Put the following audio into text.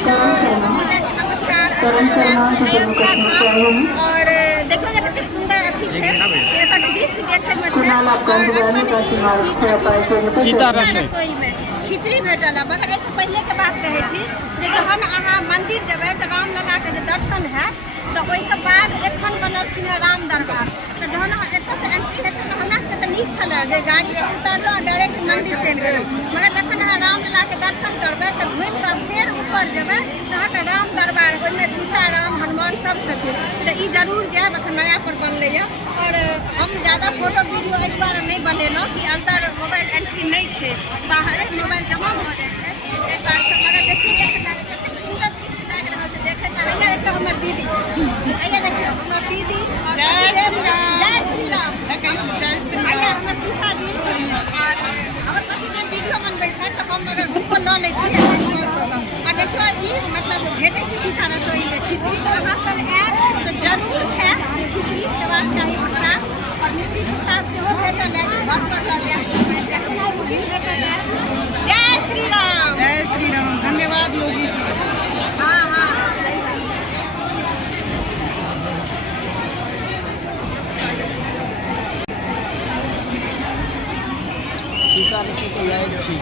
नमस्कार अयोध्या धाम और देखो कतेक सुंदर अथी छै एतक दृश्य देखे में छै और सीता रसोई में खिचड़ी भेटल है। मगर ऐसे पहले के बात कहै छी जे जहन अहाँ मंदिर जेबै तऽ रामलला के जे दर्शन हैत तो ओहिके बाद एखन बनलखिन राम दरबार। तो जहन अहाँ एतऽ से एंट्री हेतै तऽ हमरा सबके तऽ नीक छलै जे गाड़ी से उतरलहुँ डायरेक्ट मंदिर चलि गेलहुँ। मगर जखन अहाँ रामलला के दर्शन करबै तऽ घुमि कऽ फेर ऊपर जेबै तऽ अहाँके राम दरबार ओहिमे सीताराम हनुमान सब छथिन। तऽ ई जरूर जायब, एखन नया पर बनलै है और हम ज़्यादा फोटो वीडियो एक बार नहीं बनेलहुँ कि अंदर मोबाइल एंट्री नहीं छै, बाहर मोबाइल जमा भऽ जाइ छै एक बार से। मगर देखिए कतेक सुंदर दृश्य लागि रहल छै देखे में। अइया एकटा हमर दीदी, अइया देखियौ हमर दीदी और जय श्री राम अइया हमर पीसा जी और हमर पति वीडियो बनबै छै तऽ हम अगर हुनको लऽ लै छी और देखियौ ई मतलब भेटै छै सीता रसोई में खिचड़ी। तो अहाँ सब आयब तऽ जरूर खायब, ई खिचड़ी खेबाक चाही प्रसाद और मिश्री प्रसाद सेहो भेटल है जे घर पर लऽ जायब। जय श्री राम। जय श्री राम। धन्यवाद योगी जी। हाँ हाँ सही बात। सीता रसोई तो लायक छी।